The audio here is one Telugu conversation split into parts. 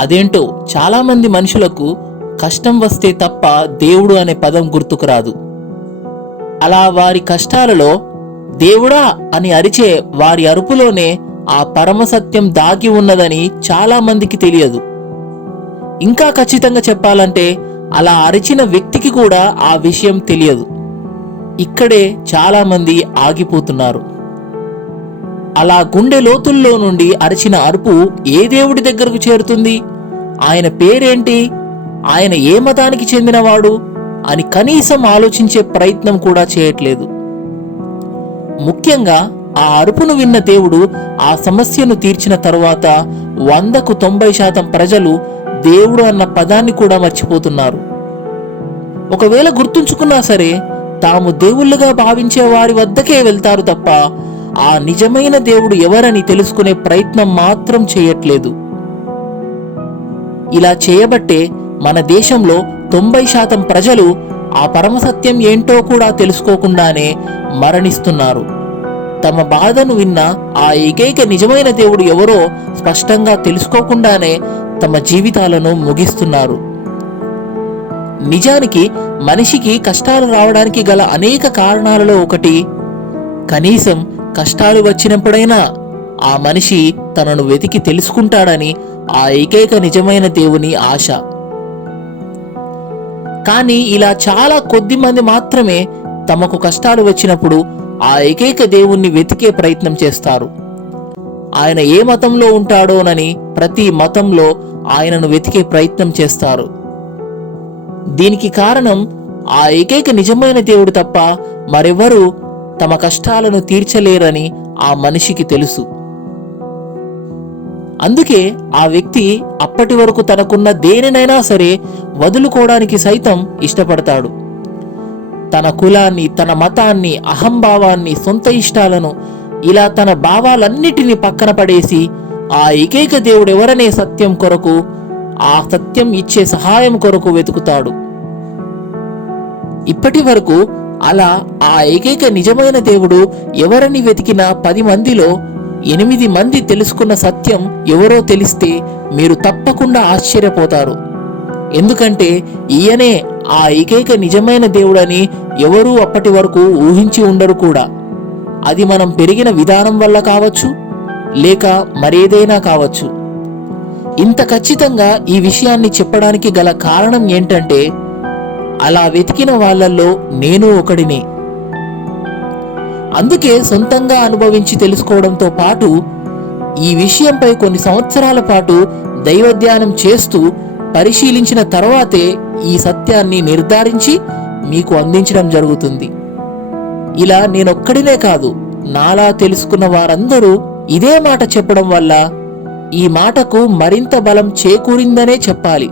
అదేంటో చాలామంది మనుషులకు కష్టం వస్తే తప్ప దేవుడు అనే పదం గుర్తుకురాదు. అలా వారి కష్టాలలో దేవుడా అని అరిచే వారి అరుపులోనే ఆ పరమసత్యం దాగి ఉన్నదని చాలా మందికి తెలియదు. ఇంకా ఖచ్చితంగా చెప్పాలంటే అలా అరిచిన వ్యక్తికి కూడా ఆ విషయం తెలియదు. ఇక్కడే చాలా మంది ఆగిపోతున్నారు. అలా గుండె లోతుల్లో నుండి అరిచిన అరుపు ఏ దేవుడి దగ్గరకు చేరుతుంది? ఆయన పేరేంటి? ఆయన ఏ మతానికి చెందినవాడు అని కనీసం ఆలోచించే ప్రయత్నం కూడా చేయట్లేదు. ముఖ్యంగా ఆ అరుపును విన్న దేవుడు ఆ సమస్యను తీర్చిన తరువాత 100కు 90% ప్రజలు దేవుడు అన్న పదాన్ని కూడా మర్చిపోతున్నారు. ఒకవేళ గుర్తుంచుకున్నా సరే తాము దేవుళ్ళుగా భావించే వారి వద్దకే వెళ్తారు తప్ప ఆ నిజమైన దేవుడు ఎవరని తెలుసుకునే ప్రయత్నం మాత్రం చేయట్లేదు. ఇలా చేయబట్టే మన దేశంలో 90% ప్రజలు ఆ పరమసత్యం ఏంటో కూడా తెలుసుకోకుండానే మరణిస్తున్నారు. తమ బాధను విన్న ఆ ఏకైక నిజమైన దేవుడు ఎవరో స్పష్టంగా తెలుసుకోకుండానే తమ జీవితాలను ముగిస్తున్నారు. నిజానికి మనిషికి కష్టాలు రావడానికి గల అనేక కారణాలలో ఒకటి, కనీసం కష్టాలు వచ్చినప్పుడైనా ఆ మనిషి తనను వెతికి తెలుసుకుంటాడని ఆ ఏకైక నిజమైన దేవుని ఆశ. కానీ ఇలా చాలా కొద్ది మంది మాత్రమే తమకు కష్టాలు వచ్చినప్పుడు ఆ ఏకైక దేవుణ్ణి వెతికే ప్రయత్నం చేస్తారు. ఆయన ఏ మతంలో ఉంటాడోనని ప్రతి మతంలో ఆయనను వెతికే ప్రయత్నం చేస్తారు. దీనికి కారణం ఆ ఏకైక నిజమైన దేవుడు తప్ప మరెవరూ తమ కష్టాలను తీర్చలేరని ఆ మనిషికి తెలుసు. అందుకే ఆ వ్యక్తి అప్పటి వరకు తనకున్న దేనినైనా సరే వదులుకోవడానికి సైతం ఇష్టపడతాడు. తన కులాన్ని, తన మతాన్ని, అహంభావాన్ని, సొంత ఇష్టాలను, ఇలా తన భావాలన్నిటినీ పక్కన పడేసి ఆ ఏకైక దేవుడు ఎవరనే సత్యం కొరకు, ఆ సత్యం ఇచ్చే సహాయం కొరకు వెతుకుతాడు. ఇప్పటి వరకు అలా ఆ ఏకైక నిజమైన దేవుడు ఎవరని వెతికిన 10 మందిలో 8 మంది తెలుసుకున్న సత్యం ఎవరో తెలిస్తే మీరు తప్పకుండా ఆశ్చర్యపోతారు. ఎందుకంటే ఈయనే ఆ ఏకైక నిజమైన దేవుడని ఎవరూ అప్పటి వరకు ఊహించి ఉండరు కూడా. అది మనం పెరిగిన విధానం వల్ల కావచ్చు, లేక మరేదైనా కావచ్చు. ఇంత ఖచ్చితంగా ఈ విషయాన్ని చెప్పడానికి గల కారణం ఏంటంటే అలా వెతికిన వాళ్ళల్లో నేను ఒకడినే. అందుకే సొంతంగా అనుభవించి తెలుసుకోవడంతో పాటు ఈ విషయంపై కొన్ని సంవత్సరాల పాటు దైవధ్యానం చేస్తూ పరిశీలించిన తర్వాతే ఈ సత్యాన్ని నిర్ధారించి మీకు అందించడం జరుగుతుంది. ఇలా నేనొక్కడినే కాదు, నాలా తెలుసుకున్న వారందరూ ఇదే మాట చెప్పడం వల్ల ఈ మాటకు మరింత బలం చేకూరిందనే చెప్పాలి.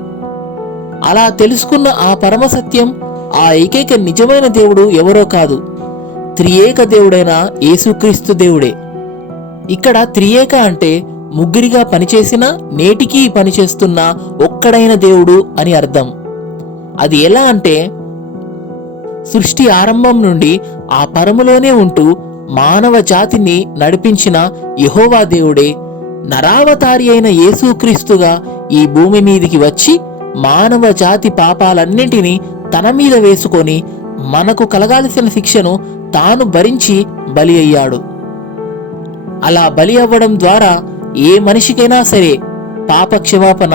అలా తెలుసుకున్న ఆ పరమసత్యం, ఆ ఏకైక నిజమైన దేవుడు ఎవరో కాదు, త్రియేక దేవుడైన యేసుక్రీస్తు దేవుడే. ఇక్కడ త్రియేక అంటే ముగ్గురిగా పనిచేసినా నేటికీ పనిచేస్తున్న ఒక్కడైన దేవుడు అని అర్థం. అది ఎలా అంటే సృష్టి ఆరంభం నుండి ఆ పరములోనే ఉంటూ మానవ జాతిని నడిపించిన యెహోవా దేవుడే నరావతారి అయిన యేసుక్రీస్తుగా ఈ భూమి మీదికి వచ్చి మానవ జాతి పాపాలన్నింటినీ తన మీద వేసుకొని మనకు కలగాల్సిన శిక్షను తాను భరించి బలి అయ్యాడు. అలా బలి అవ్వడం ద్వారా ఏ మనిషికైనా సరే పాప క్షమాపణ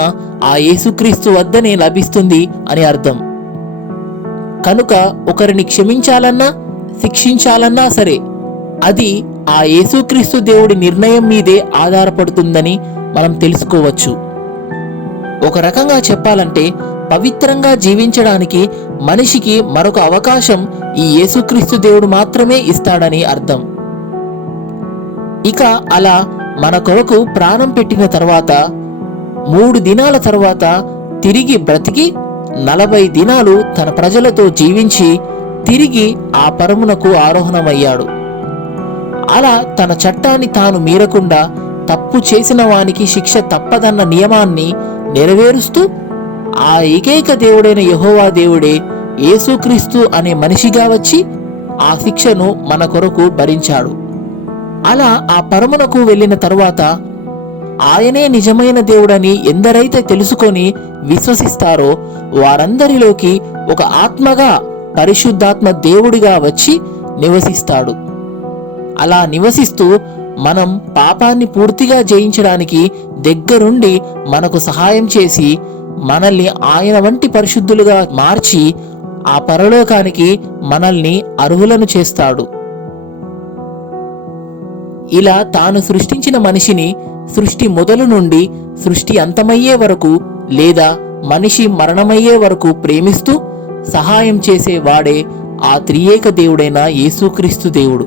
ఆ యేసుక్రీస్తు వద్దనే లభిస్తుంది అని అర్థం. కనుక ఒకరిని క్షమించాలన్నా శిక్షించాలన్నా సరే అది ఆ యేసుక్రీస్తు దేవుడి నిర్ణయం మీదే ఆధారపడుతుందని మనం తెలుసుకోవచ్చు. ఒక రకంగా చెప్పాలంటే పవిత్రంగా జీవించడానికి మనిషికి మరొక అవకాశం ఈ యేసుక్రీస్తు దేవుడు మాత్రమే ఇస్తాడని అర్థం. ఇక అలా మన కొరకు ప్రాణం పెట్టిన తర్వాత 3 దినాల తర్వాత తిరిగి బ్రతికి 40 దినాలు తన ప్రజలతో జీవించి తిరిగి ఆ పరమునకు ఆరోహణమయ్యాడు. అలా తన చట్టాన్ని తాను మీరకుండా తప్పు చేసిన వానికి శిక్ష తప్పదన్న నియమాన్ని నెరవేరుస్తూ ఆ ఏకైక దేవుడైన యెహోవా దేవుడే యేసుక్రీస్తు అనే మనిషిగా వచ్చి ఆ శిక్షను మన కొరకు భరించాడు. అలా ఆ పరమునకు వెళ్ళిన తరువాత ఆయనే నిజమైన దేవుడని ఎందరైతే తెలుసుకొని విశ్వసిస్తారో వారందరిలోకి ఒక ఆత్మగా పరిశుద్ధాత్మ దేవుడిగా వచ్చి నివసిస్తాడు. అలా నివసిస్తూ మనం పాపాన్ని పూర్తిగా జయించడానికి దగ్గరుండి మనకు సహాయం చేసి మనల్ని ఆయన వంటి పరిశుద్ధులుగా మార్చి ఆ పరలోకానికి మనల్ని అర్హులను చేస్తాడు. ఇలా తాను సృష్టించిన మనిషిని సృష్టి మొదలు నుండి సృష్టి అంతమయ్యే వరకు లేదా మనిషి మరణమయ్యే వరకు ప్రేమిస్తూ సహాయం చేసే వాడే ఆ త్రియేక దేవుడైన యేసుక్రీస్తు దేవుడు.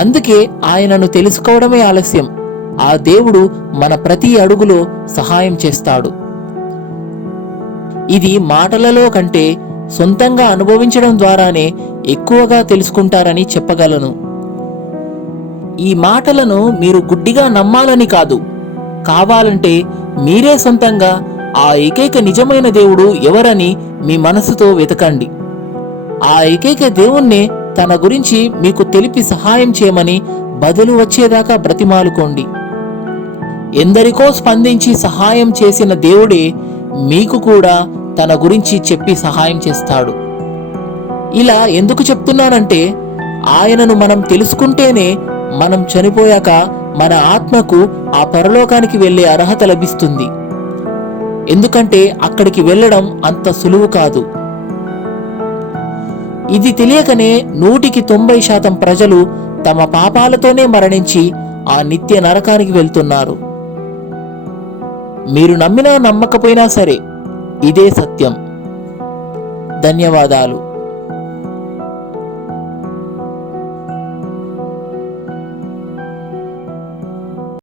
అందుకే ఆయనను తెలుసుకోవడమే ఆలస్యం. ఆ దేవుడు మన ప్రతి అడుగులో సహాయం చేస్తాడు. ఇది మాటలలో కంటే సొంతంగా అనుభవించడం ద్వారానే ఎక్కువగా తెలుసుకుంటారని చెప్పగలను. ఈ మాటలను మీరు గుడ్డిగా నమ్మాలని కాదు, కావాలంటే మీరే సొంతంగా ఆ ఏకైక నిజమైన దేవుడు ఎవరని మీ మనసుతో వెతకండి. ఆ ఏకైక దేవుణ్ణే తన గురించి మీకు తెలిపి సహాయం చేయమని బదులు వచ్చేదాకా బ్రతిమాలుకోండి. ఎందరికో స్పందించి సహాయం చేసిన దేవుడే మీకు కూడా తన గురించి చెప్పి సహాయం చేస్తాడు. ఇలా ఎందుకు చెప్తున్నానంటే, ఆయనను మనం తెలుసుకుంటేనే మనం చనిపోయాక మన ఆత్మకు ఆ పరలోకానికి వెళ్ళే అర్హత లభిస్తుంది. ఎందుకంటే అక్కడికి వెళ్ళడం అంత సులువు కాదు. ఇది తెలియకనే 100% ప్రజలు తమ పాపాలతోనే మరణించి ఆ నిత్య నరకానికి వెళ్తున్నారు. మీరు నమ్మినా నమ్మకపోయినా సరే ఇదే సత్యం. ధన్యవాదాలు.